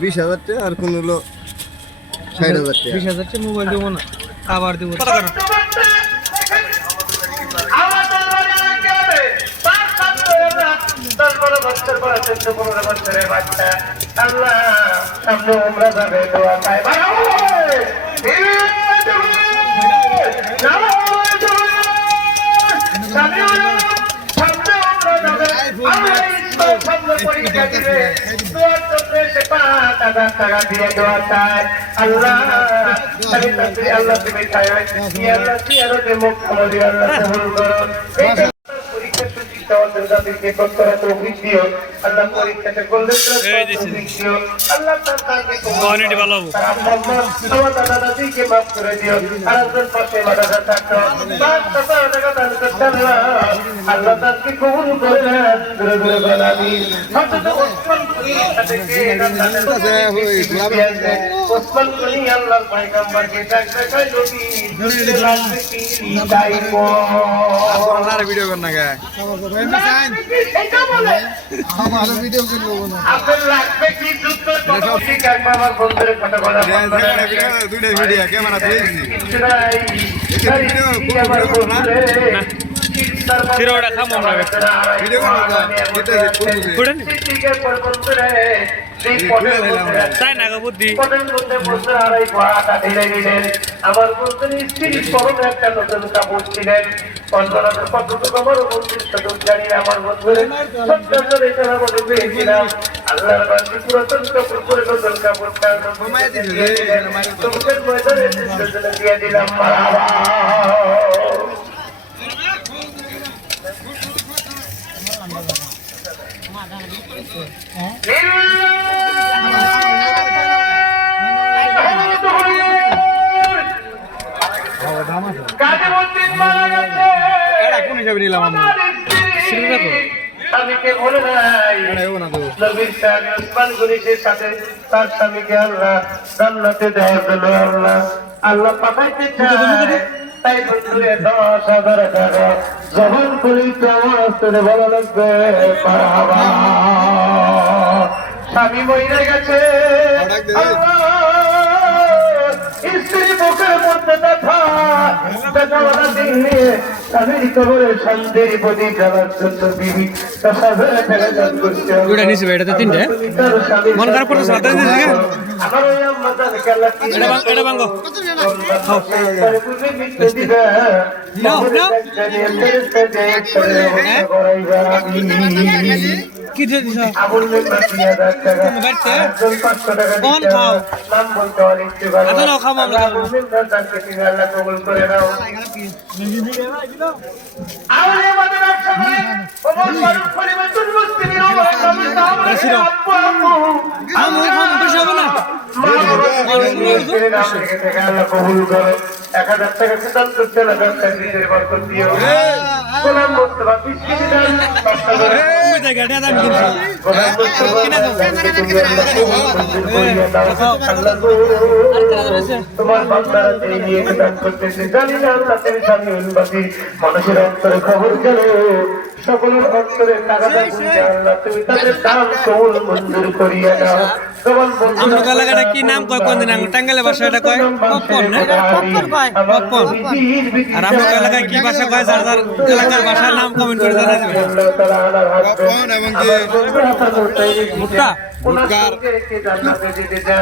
20,000 টাকা আর কোন হলো 60,000 টাকা। 20,000 টাকা মোবাইল দেবো না, আবার দেবো। ভিডিও কর না গা দুইটা ভিডিও ক্যামেরা দিয়েছি আমার বলতেন স্ত্রী পরম একটা নতুন কাপড় ছিলেন আমার বন্ধুরে পেয়েছিলাম আল্লাহর বান্দি পুরাতন কাপড় করে নতুন কাপড়টা দিয়ে দিলাম। স্বামীকে বলে নাই নবীর সাহেব ওসমান গনির সাথে তার স্বামীকে আল্লাহ জান্নাতে দেওয়ার জন্য আল্লাহ পাঠাইতে চায়। তাই বন্ধুরে 10,000 টাকা যখন করি তো আমার আসতে ভালো লাগবে। স্বামী মরে গেছে, স্ত্রী মুখের মধ্যে ব্যথা দিয়ে স্বামীর কবরে শান্তির প্রতি যাওয়ার জন্য বিবি 10,000 টাকা দান করছে। মন খারাপ করতেছে আমার ওই আম্মা তাকে আল্লাহ কি দিছ কবুল করো। 1,000 টাকা দান করছে না, নিজের বরকত দিও। গোলাম মোস্তফা বিস্কিট দান তোমার বান্দারা নিয়ে দান করতেছে। জানি না আল্লাহ তুমি স্বামী উন্নতি মানুষের অন্তরে খবর গেল, সকলের অন্তরে টাকাটা বুঝে আল্লাহ তুমি তাদের দাম কবুল মঞ্জুর করিয়া দাও। আমরা এলাকাটা কি নাম কয় কোন দিন টাঙ্গাইলে ভাষা এটা কয় পপকর্ন না পপকর্ন। আর আমরা এলাকায় কি ভাষা কয় যার যার এলাকার ভাষার নাম কমেন্ট করে জানাবেন। পপকর্ন এবং কি ভুট্টা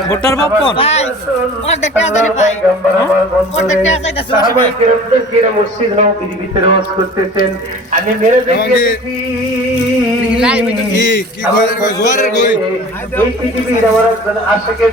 ভুট্টার পপকর্ন আমি মেরে দেখি কি জোয়ারের কই এই পৃথিবীর আমার একজন আশেকের